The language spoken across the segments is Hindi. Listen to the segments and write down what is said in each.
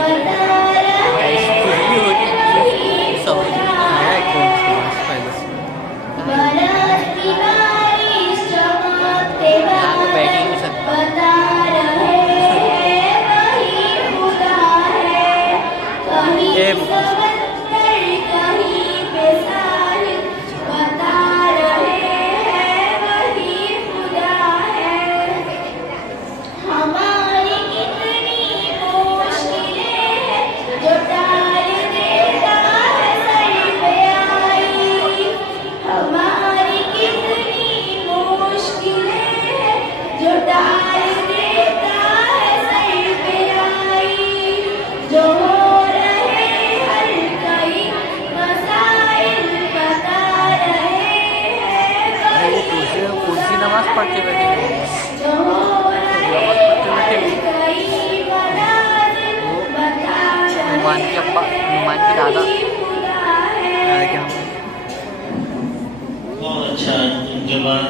दिख रहा है। ऐसी कुछ भी हो रही है, समझ में नहीं आया कौन सी बात पहले से। यहाँ पे बैठ ही नहीं सकता। नमाज पढ़ते बैठे नुमान के अब्बा, नुमान के दादा क्या बहुत अच्छा जवान।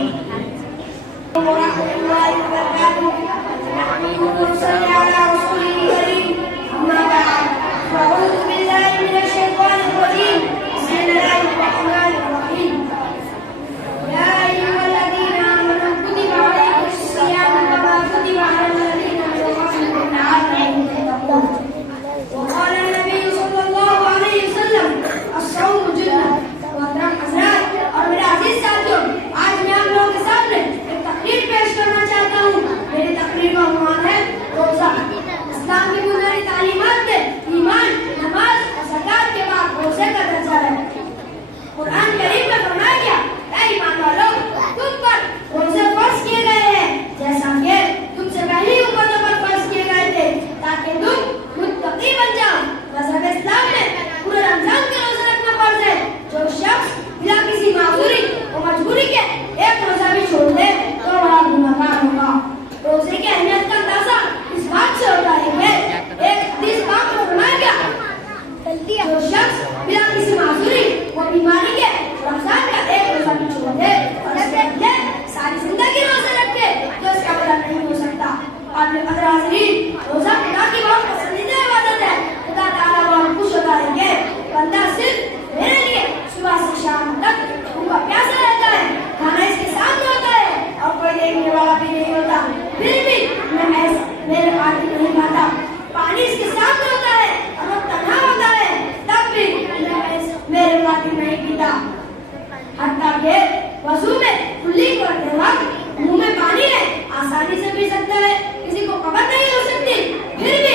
वजू में कुल्ली करते वक्त मुंह में पानी है, आसानी से पी सकता है, किसी को खबर नहीं हो सकती, फिर भी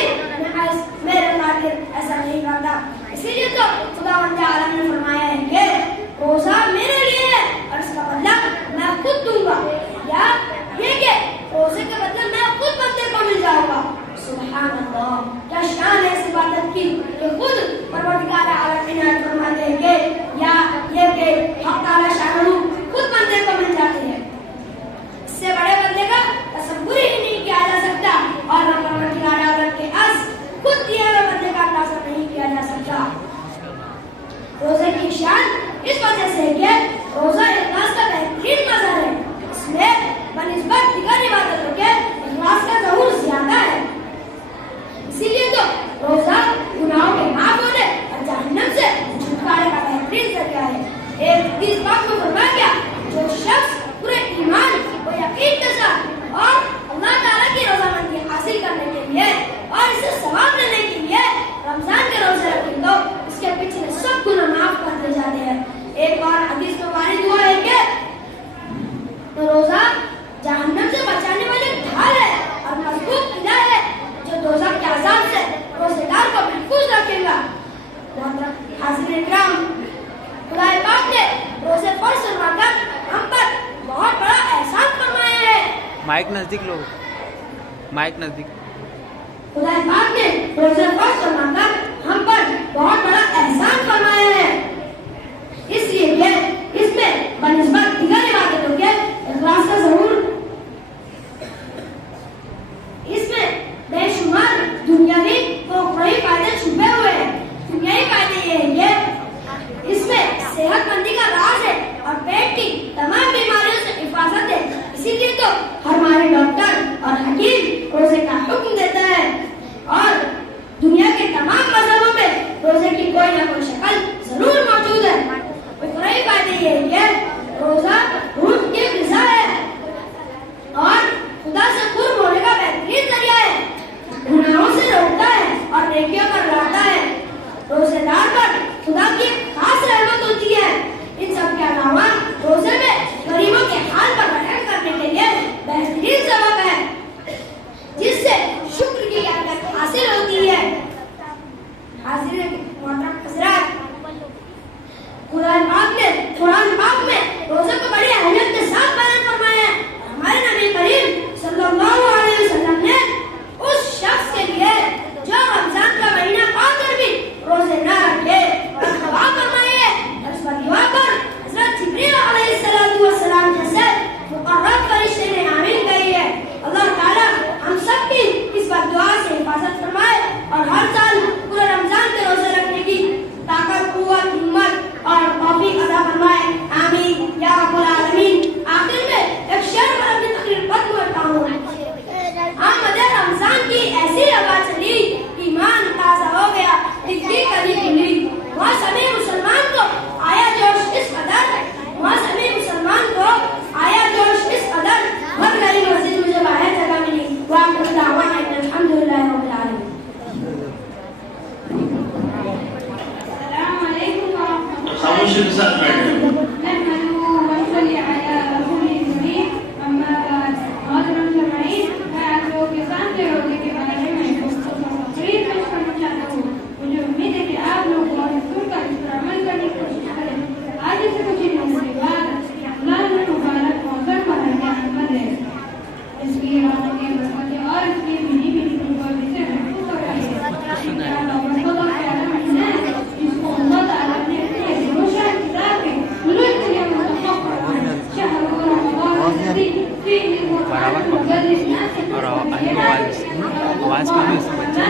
मेरे खातिर ऐसा नहीं करता। इसीलिए तो खुदावंद आलम ने फरमाया है कि रोजा मेरे लिए है और इसका बदला मैं खुद दूंगा, या ये कि रोजे के बदले मैं खुद बंदे को मिल जाऊंगा। सुभान अल्लाह, क्या शान है इस इबादत की कि खुद परवरदिगार आलम इनायत फरमाते हैं कि या ये कि हक ताला शानहू खुद बंदे को मिल जाती है। इससे बड़े बंदे का तसव्वुर ही नहीं किया जा सकता और न परवरदिगार आलम के अज़्ज़ खुद दिए हुए बंदे का अंदाजा नहीं किया जा सकता। रोजे की शान इस वजह से है कि रोजा इखलास का बेहतरीन मज़हर है। इसमें बनिस्बत दीगर इबादतों के इखलास का ज़हूर ज्यादा है। इसीलिए तो रोजा गुनाहों के माफ होने और जहन्नम से छुटकारे का बेहतरीन जरिया है। एक हदीस पाक में फरमाया गया, जो शख्स पूरे ईमान व यकीन के साथ और अल्लाह ताला की रज़ामंदी हासिल करने के लिए और इसे सवाब लेने के लिए रमजान के रोजे रखे तो इसके पिछले सब गुनाह माफ कर दिए जाते हैं। एक और हदीस में वारिद हुआ है कि रोजा जहन्नम से बचाने वाली ढाल है और मजबूत किला है जो दोज़ख के अज़ाब से रोजेदार को महफूज रखेगा। हाज़िरीन इकराम, खुदा पाक ने रोजे फर्ज फरमाकर हम पर बहुत बड़ा एहसान फरमाया है। माइक नजदीक लो, माइक नजदीक। खुदा पाक ने रोजे फर्ज फरमाकर हम पर बहुत बड़ा एहसान फरमाया है, इसलिए कि इसमें बनिस्बत दीगर इबादतों के इखलास का ज़रूर, इसमें बेशुमार दुनियावी व उखरवी फायदे छुपे हुए हैं। दुनियावी फायदे ये हैं कि इसमें सेहतमंदी का राज है और पेट की तमाम बीमारियों से हिफाजत है। इसीलिए तो हमारे डॉक्टर और हकीम रोजे का हुक्म देता है और दुनिया के रोजे की कोई ना कोई शक्ल जरूर मौजूद है। बुराई बात ये है कि रोजा रूह की ग़िज़ा है और खुदा से कुर्ब होने का बेहतरीन जरिया है। गुनाहों से रोकता है और नेकियों पर लाता है। रोजेदार पर खुदा की खास रहमत होती है। इन सब के अलावा रोजे में गरीबों के हाल पर रहम करने के लिए बेहतरीन सबब है जिससे शुक्र की याद हासिल होती है। हाजिर मोहतरम हज़रात, कुरान पाक में रोजे को बड़ी अहमियत के साथ बयान फरमाया है। हमारे नबी करीम सल्लल्लाहु अलैहि वसल्लम ने उस शख्स के लिए जो रमजान का महीना पाकर भी रोजे न रखे और दुआ फरमाई है। इस दुआ पर हज़रत जिब्रील अलैहिस्सलाम जैसे मुकर्रम फरिश्ते ने आमीन कही है। अल्लाह ताला हम सब की इस दुआ से हिफाजत फरमाए और हर साल पूरे रमजान के रोजे रखने की ताकत, कुव्वत, हिम्मत और तौफीक अता फरमाए। आमीन या रब्बुल आलमीन। आखिर में एक शेर पर अपनी तकरीर खत्म करता हूँ। आमद रमजान की ऐसी हवा चली, ईमान ताज़ा हो गया, दिल की कली खुली। मौसमी मुसलमान को आया जोश इस कदर, मौसमी मुसलमान को आया जोश इस कदर, भर गई मस्जिद मुझे बाहर जगह मिली। वाक़िअत दावाना अल्हम्दुलिल्लाह रब्बिल आलमीन। अस्सलाम वालेकुम व रहमतुल्लाह। खामोशी के साथ बैठे। और आवाज कम है इसमें बच्चे।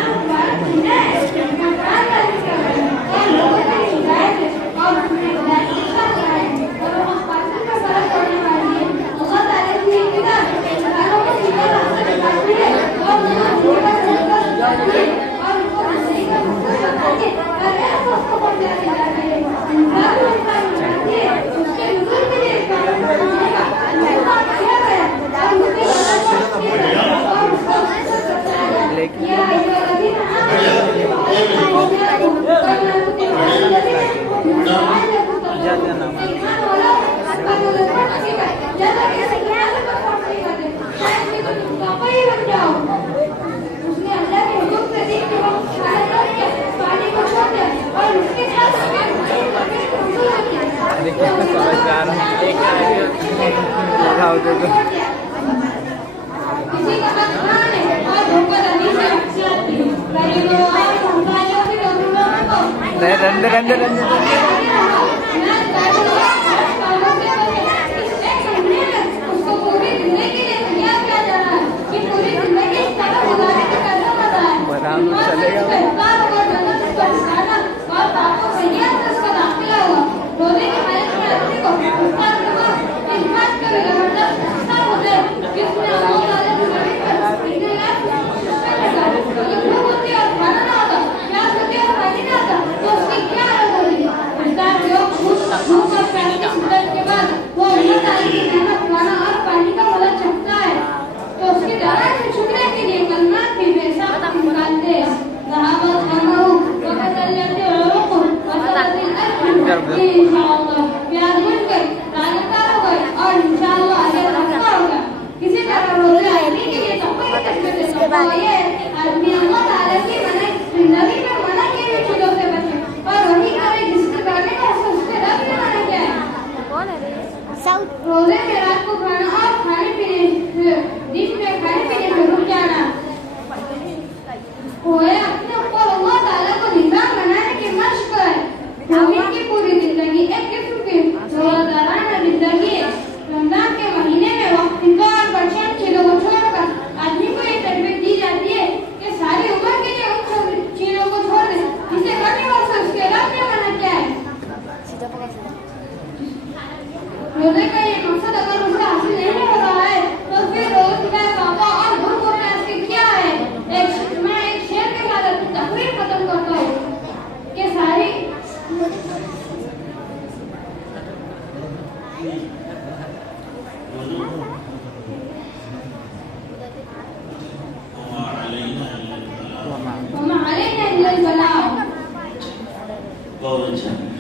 रोजे में रात को खाना और खाने पीने दिन में खाने पीने में रुक जाना। खोया अपने ऊपर अल्लाह ताला को निजाम बनाने की मशक है। मोमिन की पूरी जिंदगी एक किस्म की रोजाना जिंदगी है। रमजान के महीने में वक्तिकार बचन चीजों को छोड़कर आदमी को ये तरबियत दी जाती है कि सारी उम्र के लिए और अच्छा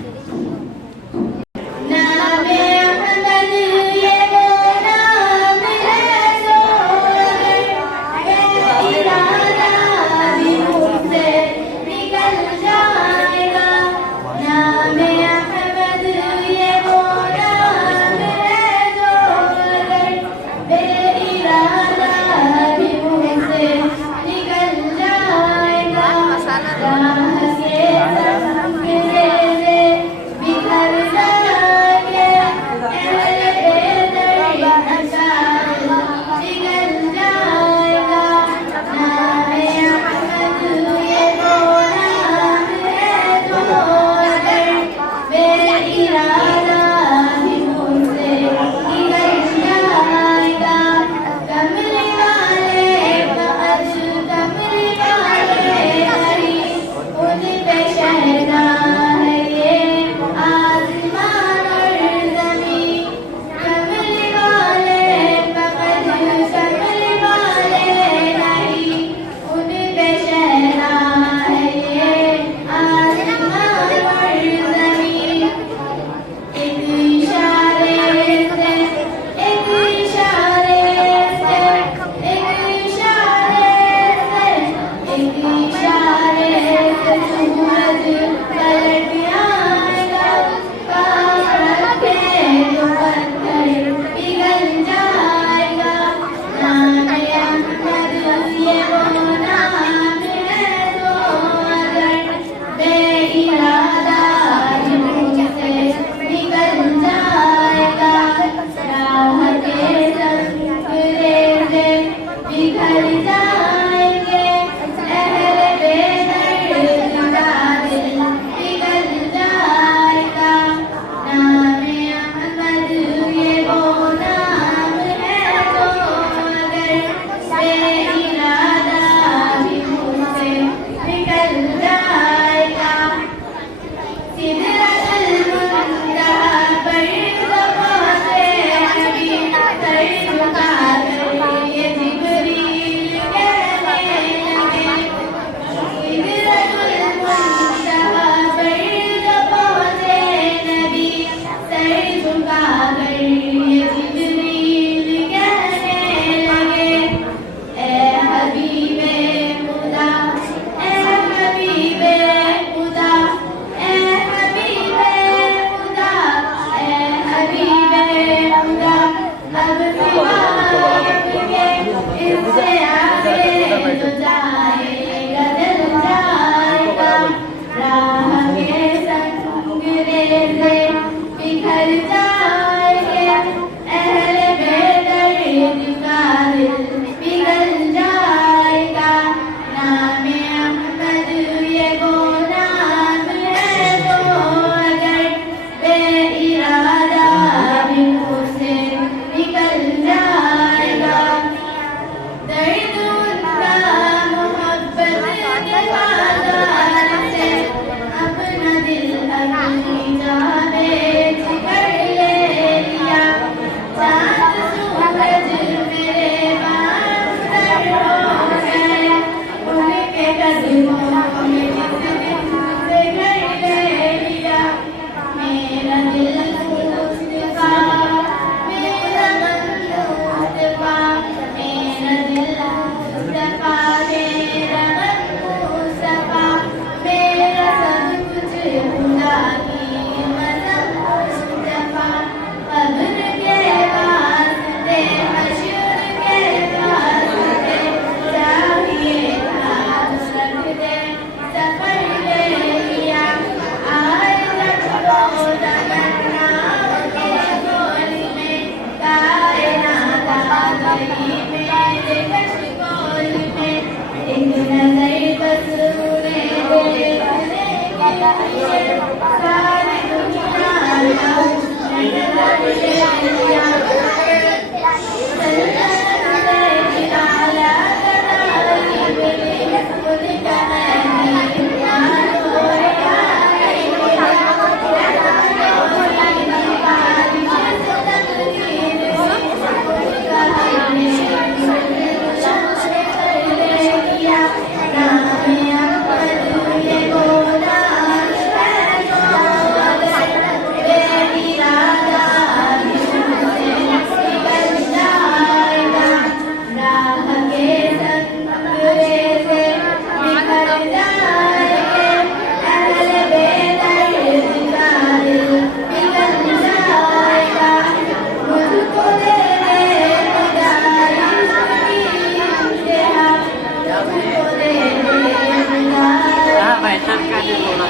पैसा का जो थोड़ा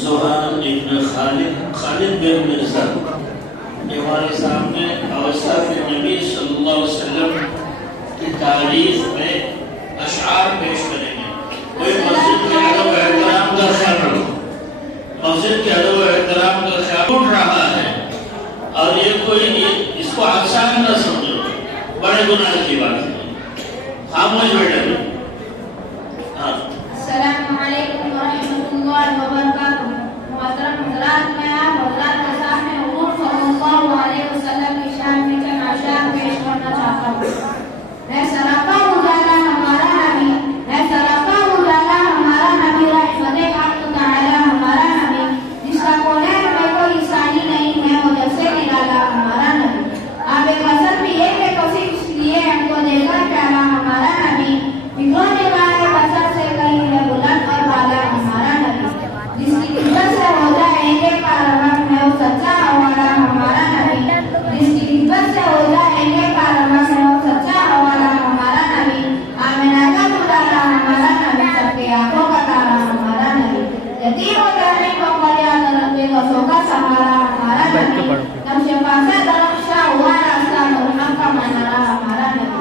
सुहान इब्न खालिद बिन मिर्जा हमारे सामने अवस्था के नबी सल्लल्लाहु अलैहि वसल्लम की तारीफ में अशआर पेश करेंगे। कोई मस्जिद के अदब व एहतराम का ख्याल रखो, मस्जिद के अदब व एहतराम का ख्याल उठ रहा है और ये कोई इसको आसान न समझो, बड़े गुनाह की बात है। खामोश बैठे। हाँ, अस्सलामु अलैकुम व रहमतुल्लाहि व बरकातुहू। मोहतरम हज़रात, मैं आप हज़रात के सामने हुज़ूर सल्लल्लाहु अलैहि वसल्लम की शान में चंद अशआर पेश करना चाहता हूँ। है सरापा उजाला हमारा नबी, है सरापा उजाला हमारा नबी, रहमते हक़ तआला हमारा नबी, जिसका कोनैन में कोई सानी नहीं है, वो जब से निराला हमारा नबी। आबे गज़ल भी एक तौसीफ इसलिए हमको देगा प्यारा हमारा नबी, बिगड़ने वाले बशर से कहीं है बुलंद और वाला हमारा नबी, जिसकी इज्जत से हो जाएंगे कारवां है वो सच्चा हवाला हमारा नबी, जिसकी इज्जत से हो जाएंगे कारवां है वो सच्चा हवाला हमारा नबी। आमिना का दुलारा हमारा नबी, सबके आंखों का तारा हमारा नबी, यतीम और गरीब को फरियाद रब्बे गौसों का सहारा हमारा नबी, नक्शे पासे दरख्शा हुआ रास्ता मुरहम का मनारा हमारा नबी,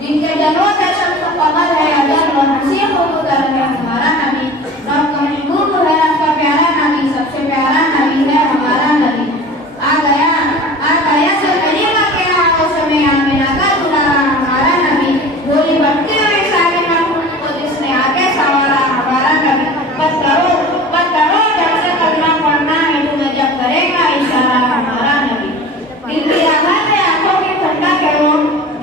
जिनके जलवों से शम्स कमर है अजर और हंसी खूबसूरत है हमारा नबी, रब का महबूब है आपका प्यारा नबी, सबसे प्यारा नबी है हमारा नबी। आ गया से करीमा के आंखों से में आमिना का दुलारा हमारा नबी, गोली बढ़ती हुई सारी मखलूक को जिसने आगे सवारा हमारा नबी। बस करो जब से कलमा पढ़ना है तुम्हें जब करेगा इशारा हमारा नबी। दिल की राहत है आंखों की ठंडा करो,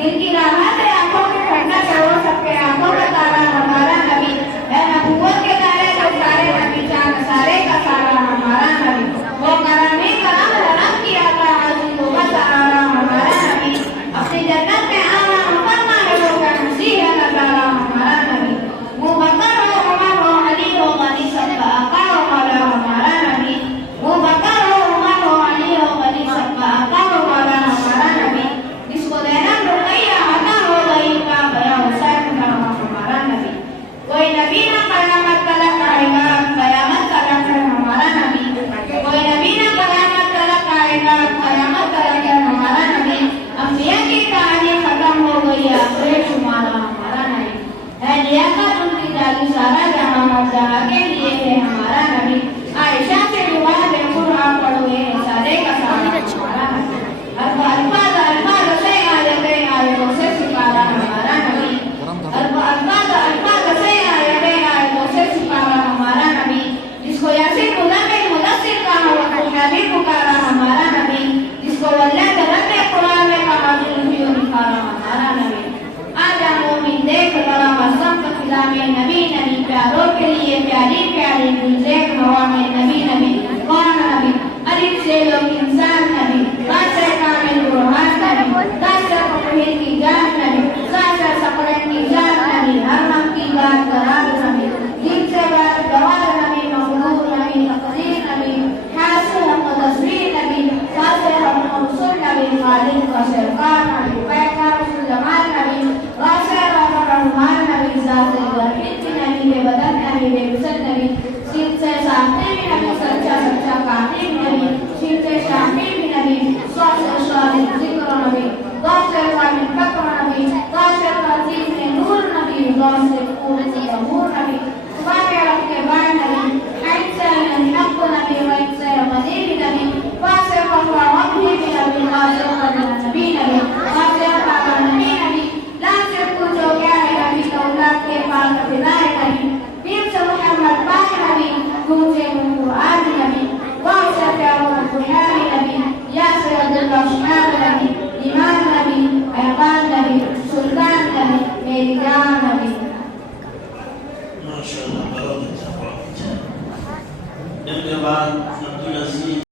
दिल की राहत है आंखों की ठंडा करो, सबके आंखों का तारा हमारा नबी, है नबूवत के तारे जो सारे नबी चांद सारे का सारा हमारा नबी। वो करम हरम किया था अज़ीज़ों का सहारा हमारा नबी, अपनी जन्नत में आना मुकम्मल है वो हंसी है नज़ारा हमारा नबी। मुबक्कर हो उमर हो अली हो गनी सबका आका हो मौला हमारा नबी, मुबक्कर हो उमर हो अली हो गनी सबका आका हो मौला हमारा नबी, जिसको ज़ैनब रुक़ैया अता हो गई का गया हुसैन का हमारा नबी। कोई नबी ना क़यामत तलक आएगा, क़यामत तलक है हमारा नबी, कोई नबी ना क़यामत तलक आएगा, क़यामत तलक है हमारा नबी। अंबिया की कहानी खत्म हो गई, आखिर शुमारा हमारा नबी, है लियाकत उनकी जाली सारा जहां हर जगह के लिए है हमारा नबी। आयशा से दुआ दे कुरान पढ़ो ये सारे का सारा हमारा नबी, अल्फाज से आयतों से सिपारा हमारा नबी, अल्फाज से आयतों से सिपारा हमारा नबी, जिसको यासीन मुदस्सिर का नबी पुकारा हमारा नबी, जिसको वल्लाह दरद कुरान में कहा जुल्फी निखारा हमारा नबी। आजा मोमिन देख बड़ा मौसम का खिला में नबी नबी, प्यारों के लिए प्यारी प्यारी गुलज़ेब हवा में नबी नबी। कौन नबी? अलिफ से लोग इंसान नबी, बात से कामिल बुरहान नबी, दास से फकीर की जान नबी, सास से सफरन की जान नबी, हर नाम की बात करार नबी, जीत से बात गवार नबी, मखलूक नबी, तकदीर नबी, हाथ से हम तस्वीर नबी, सास से हम रसूल नबी, खालिद का सरकार नबी, पैकार रसूल जमाल नबी, वासिर रहमान नबी, जात से बरकत नबी, बेबदल नबी, बेमिसाल नबी, सीन से सामने भी नबी, सच्चा कातिल नबी, शीन से शामी भी नबी, सौ से शालिद जिक्र नबी, गौ से कामिल फक्र नबी, गौ से कातिल में नूर नबी, गौ से पूरे से अमूर नबी, सुबह के वक्त के बाद नबी, ऐन से नबी नबी, वैन से मदीन नबी, वास से फकवा वक्ती भी नबी, वास से फकवा नबी नबी, वास से फकवा नबी नबी, लाख से पूछो क्या है नबी, औलाद के पास फिदाए नबी, पीर से मुहम्मद पाक नबी, दूर से कुरान नबी, वाह से प्यारों का बुनियादी नबी, या से अब्दुल्ला शुमार नबी, इमाम नबी, अहबान नबी, सुल्तान नबी, मेरी जान नबी। माशाअल्लाह, बहुत अच्छा। इनके बाद अब्दुल अजीज